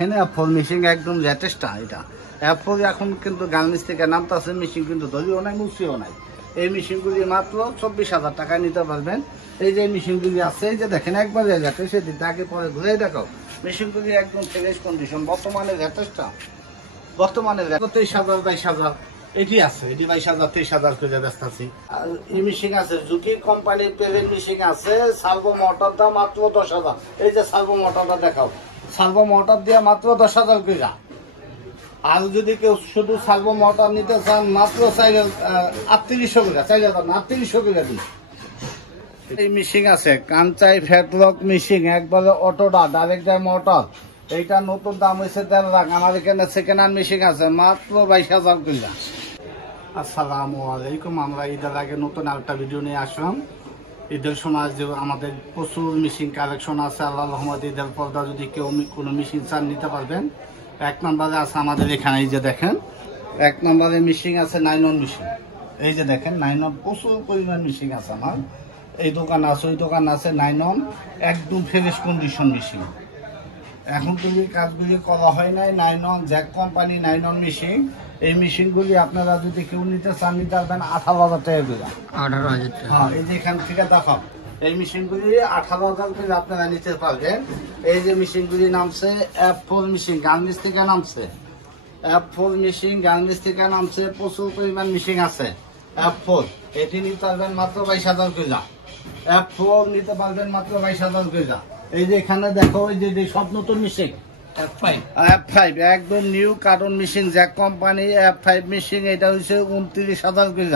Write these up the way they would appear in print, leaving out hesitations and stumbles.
দেখেন F4 machine একদম latest এটা F4 এখন কিন্তু গার্মেন্টস থেকে নামতেছে মেশিন কিন্তু দলিও নাই মুছিও নাই। এই মেশিনগুলি মাত্র 24,000 টাকায় নিতে পারবেন। এই যে মেশিনগুলি আছে এই যে দেখেন একবার যাতে সেদিন আগে পরে ঘুরে দেখো মেশিনগুলি একদম ফ্রেশ কন্ডিশন বর্তমানে লেটেস্টটা বর্তমানে 23,000 22,000 এটি আছে এটি 22,000 23,000 করে ব্যস্ত আছি। আর এই মেশিন আছে জুকি কোম্পানির পেভেন মেশিন আছে সার্ভো মোটর দাম মাত্র 10,000। এই যে সার্ভো মোটরটা দেখাও সার্ভো মোটর দিয়ে মাত্র 10,000 করে। আর যদি কেউ শুধু সার্ভো মোটর নিতে চান মাত্র 3800 করে 4,000 না 3800 করে দিন। এই মেশিন আছে কাঞ্চাই ফ্যাটলক মেশিন একবারে অটোটা ডাইরেক্ট মোটর এইটা নতুন দাম হয়েছে 13 লাখ। আমার এখানে সেকেন্ড হ্যান্ড মেশিন আছে মাত্র 22,000 করে। আসসালামু আলাইকুম। আমরা ঈদের আগে নতুন আরেকটা ভিডিও নিয়ে আসলাম। ঈদের সময় যে আমাদের প্রচুর মেশিন কালেকশন আছে আল্লাহ রহমত। ঈদের পর্দা যদি কেউ কোনো মেশিন চান নিতে পারবেন। এক নম্বরে আছে আমাদের এখানে এই যে দেখেন এক নম্বরে মেশিন আছে 9 মেশিন। এই যে দেখেন 9 প্রচুর পরিমাণ মেশিন আছে আমার এই দোকান আছে ওই দোকান আছে 9 একদম ফ্রেশ কন্ডিশন মেশিন। এখন তুমি কাজগুলি করা হয় নাই 9 জ্যাক কোম্পানি 9 মেশিন। এই মেশিনগুলি আপনারা যদি কেউ নিতে চান নিতে পারবেন 18,000 টাকা করে। 18,000 টাকা। হ্যাঁ এই যে এখান থেকে দেখো এই মেশিনগুলি 18,000 করে আপনারা নিতে পারবেন। এই যে মেশিনগুলি নামছে F4 মেশিন গার্মেন্টস থেকে নামছে F4 মেশিন গার্মেন্টস থেকে নামছে প্রচুর পরিমাণ মেশিন আছে F4 এটি নিতে পারবেন মাত্র 22,000 করে। F4 নিতে পারবেন মাত্র 22,000 করে। এই যে এখানে দেখো এই যে সব নতুন মেশিন F5 একদম new carton machine Jack company F5 machine এটা হচ্ছে 29,000 করে।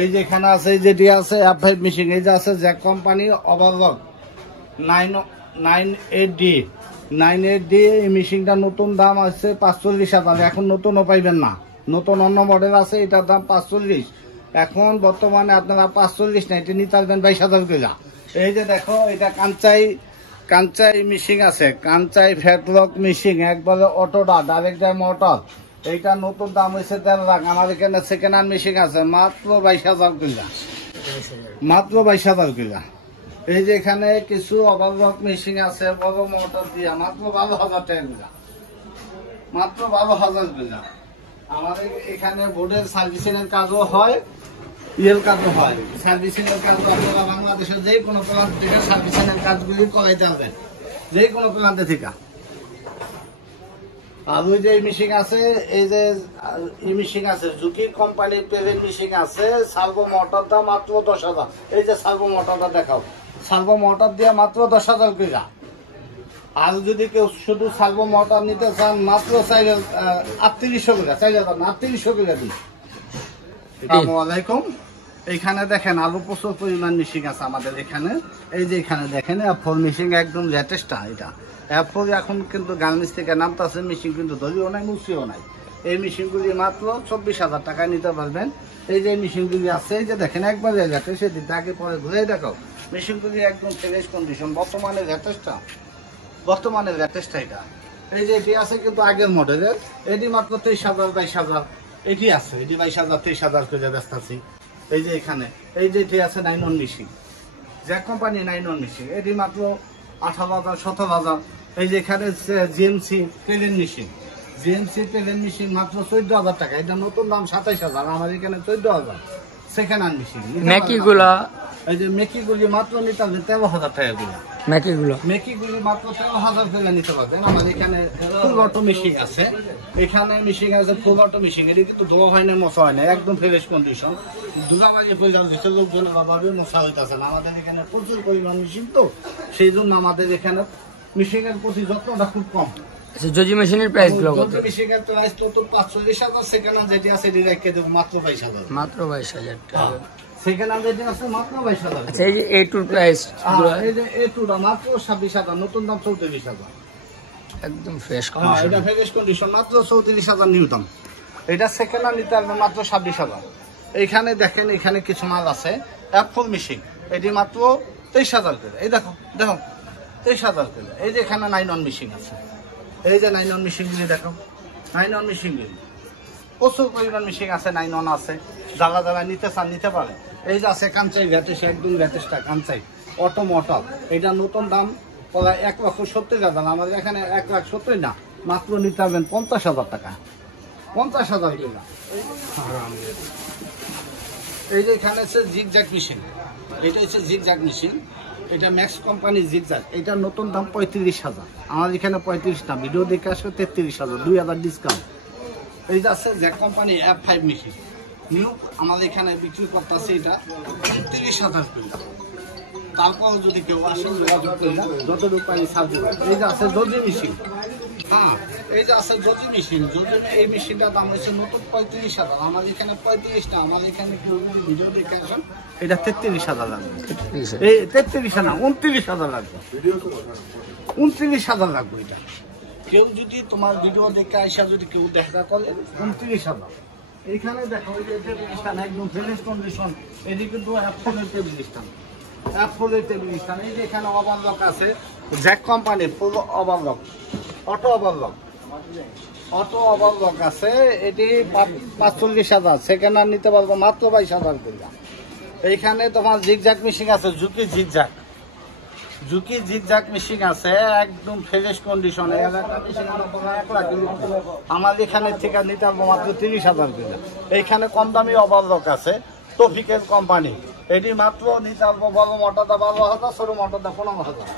এই যে এখানে আছে যেটি আছে F5 মেশিন এই যে আছে জ্যাক কোম্পানি ওভারলক 98D এই মেশিনটা নতুন দাম আছে 45,000। এখন নতুনও পাইবেন না নতুন অন্য মডেল আছে এটার দাম 45। এখন বর্তমানে আপনারা 45 না এটা নিতে পারবেন 22,000 করে। এই যে দেখো এটা কাঞ্চাই মেশিন আছে কাঞ্চাই ফ্যাটলক মেশিন একবারে অটোটা ডাইরেক্ট মোটর এইটা নতুন দাম হয়েছে 13 লাখ। আমার এখানে সেকেন্ড হ্যান্ড মেশিন আছে মাত্র 22,000 করে মাত্র 22,000 করে। এই যে এখানে কিছু ওভারলক মেশিন আছে বড় মোটর দিয়ে মাত্র 12,000 টাকা করে মাত্র 12,000 করে। আমাদের এখানে বোর্ডের সার্ভিসিং এর কাজও হয় ইয়ের কাজও হয় সার্ভিসিং এর কাজ আপনারা বাংলাদেশের যে কোনো প্রান্ত থেকে সার্ভিসিং এর কাজগুলি করাইতে পারবেন যে কোনো প্রান্তে থেকে। আর ওই যে মেশিন আছে এই যে এই মেশিন আছে জুকি কোম্পানির পেভেন মেশিন আছে সার্ভো মোটর দাম মাত্র 10,000। এই যে সার্ভো মোটরটা দেখাও সার্ভো মোটর দিয়ে মাত্র 10,000 করে। আর যদি কেউ শুধু সার্ভো মোটর নিতে চান মাত্র 3800 করে 4,000 না 3800 করে দিন। আসসালামু আলাইকুম। এইখানে দেখেন আরো প্রচুর পরিমাণ মেশিন আছে আমাদের এখানে। এই যে এখানে দেখেন F4 মেশিন একদম লেটেস্ট এটা F4 এখন কিন্তু গার্মেন্টস থেকে নামতেছে মেশিন কিন্তু দলিও নাই মুছিও নাই। এই মেশিনগুলি মাত্র 24,000 টাকায় নিতে পারবেন। এই যে মেশিনগুলি আছে এই যে দেখেন একবার যাতে সেদিন আগে পরে ঘুরে দেখো মেশিনগুলি একদম ফ্রেশ কন্ডিশন বর্তমানে লেটেস্ট এটা। এই যে এটি আছে কিন্তু আগের মডেলের এটি মাত্র 23,000 22,000 এটি আছে এটি 22,000 23,000 করে ব্যস্ত আছি। এই যে এখানে এই যে এটি আছে 9 মেশিন জ্যাক কোম্পানি 9 মেশিন এটি মাত্র 18,000 17,000। এই যে এখানে জিএমসি পেভেন মেশিন মাত্র 14,000 টাকা এটা নতুন দাম 27,000। আমার এখানে 14,000 সেকেন্ড হ্যান্ড মেশিন। এই যে মেকিগুলি মাত্র নিতে হবে 13,000 টাকা করে। মেকিগুলি মাত্র 13,000 করে নিতে পারবেন। আমার এখানে ফুল অটো মেশিন আছে এখানে মেশিন আছে ফুল অটো মেশিন এটি কিন্তু ধোয়া হয় না মশা হয় না একদম ফ্রেশ কন্ডিশন। দুর্গাবাজি পরিচাল দিচ্ছে লোকজনের অভাবে মশা হইতেছে না। আমাদের এখানে প্রচুর পরিমাণ মেশিন তো সেই জন্য আমাদের এখানে মেশিনের প্রতি যত্নটা খুব কম। জজি মেশিনের প্রাইস গুলো কত? মেশিনের প্রাইস তো 45,000 সেকেন্ড হ্যান্ড যেটি আছে এটি রেখে দেব মাত্র 22,000 মাত্র 22,000 টাকা সেকেন্ড হ্যান্ড যেটি আছে মাত্র 22,000। আচ্ছা এই যে A2 প্রাইস এই যে A2 টা মাত্র 26,000 নতুন দাম 34,000 একদম ফ্রেশ কন্ডিশন। এটা ফ্রেশ কন্ডিশন মাত্র 34,000 নিউ দাম। এটা সেকেন্ড হ্যান্ড নিতে পারবেন মাত্র 26,000। এইখানে দেখেন এখানে কিছু মাল আছে F4 মেশিন এটি মাত্র 23,000 করে। এই দেখো 23,000 করে। এই যে এখানে 9 মেশিন আছে এই যে 9 মেশিনগুলি দেখো 9 মেশিনগুলি প্রচুর পরিমাণ মেশিন আছে 9 আছে যারা নিতে চান নিতে পারে। এই যে আছে কাঞ্চাই লেটেস্ট একদম লেটেস্টটা কাঞ্চাই অটো মোটর এটা নতুন দাম প্রায় 1,70,000। আমাদের এখানে 1,70,000 না মাত্র নিতে পারবেন 50,000 টাকা, 50,000 টাকা। এই যে এখানে হচ্ছে জিগজ্যাগ মেশিন, এটা হচ্ছে জিগজ্যাগ মেশিন, এটা ম্যাক্স কোম্পানির জিগজ্যাগ। এটা নতুন দাম 35,000, আমার এখানে 35 না, ভিডিও দেখে আসলে 33,000, 2,000 ডিসকাউন্ট। এই যে আছে Jack company F5 machine, new আমাদের এখানে বিক্রি করতেছে এটা 30,000 করে। তারপর যদি কেউ আসে যোগাযোগ করলে যতটুকু পারি সার্ভিস। এই যে আছে জজি মেশিন, হ্যাঁ এই যে আছে জজি মেশিন, জজি এই মেশিনটার দাম হচ্ছে নতুন 35,000, আমার এখানে 35 না, আমার এখানে কেউ যদি ভিডিও দেখে আসেন এটা 33,000 লাগবে। এই 33 না, 29,000 লাগবে, 29,000 লাগবে এটা। কেউ যদি তোমার ভিডিও দেখে আসা যদি কেউ দেখা করে 29,000। এইখানে দেখো ওই যে টেবিল স্ট্যান্ড একদম ফ্রেশ কন্ডিশন, এদিকে কিন্তু অ্যাপলের টেবিল স্ট্যান্ড, অ্যাপলের টেবিল স্ট্যান্ড। এই যে এখানে ওভারলক আছে জ্যাক কোম্পানির, full overlock, auto overlock, auto overlock আছে। এটি 45,000, সেকেন্ড হ্যান্ড নিতে পারবো মাত্র 22,000 করে। এইখানে তোমার জিগজ্যাগ মেশিন আছে, ঝুঁকি জিগজ্যাগ, ঝুঁকি জিগজ্যাগ মেশিন আছে একদম ফ্রেশ কন্ডিশনে। আমার এখানে থেকে নিতে পারবো মাত্র 30,000 করে। এইখানে কম দামি ওভারলক আছে টফিকের কোম্পানি, এটি মাত্র নিতে পারবো বড় মোটরটা 12,000, ছোট মোটরটা 15,000,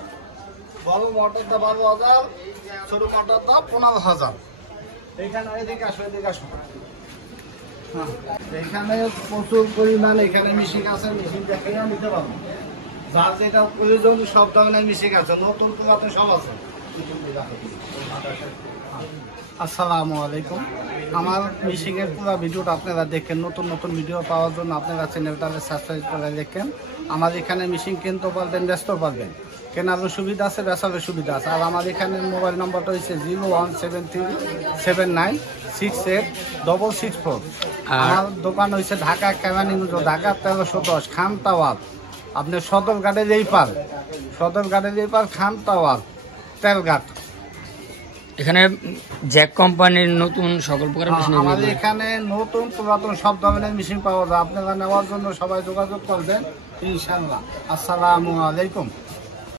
বড় মোটরটা 12,000, ছোট মোটরটা 15,000। এইখানে এদিকে আসো, এদিকে আসো। হ্যাঁ এখানে প্রচুর পরিমাণ এখানে মেশিন আছে, মেশিন দেখে নিতে পারবো, যার যেটা প্রয়োজন সব ধরনের মেশিন আছে, নতুন পুরাতন সব আছে। আসসালামু আলাইকুম, আমার মেশিনের পুরো ভিডিওটা আপনারা দেখেন। নতুন নতুন ভিডিও পাওয়ার জন্য আপনারা চ্যানেলটাকে সাবস্ক্রাইব করে দেখেন। আমার এখানে মেশিন কিনতে পারবেন, ব্যস্ত পারবেন, কেনারও সুবিধা আছে, বেচারও সুবিধা আছে। আর আমার এখানে মোবাইল নম্বরটা হচ্ছে 01737968664। আমার দোকান হচ্ছে ঢাকা কেরানীগঞ্জ, ঢাকা 1310 খান টাওয়ার, আপনার সদরঘাটের এই পার, সদরঘাটের এই পার খান টাওয়ার, তেলঘাট। এখানে জ্যাক কোম্পানির নতুন সকল প্রকার মেশিন আমাদের এখানে নতুন পুরাতন সব ধরনের মেশিন পাওয়া যায়। আপনারা নেওয়ার জন্য সবাই যোগাযোগ করবেন ইনশাআল্লাহ। আসসালামু আলাইকুম।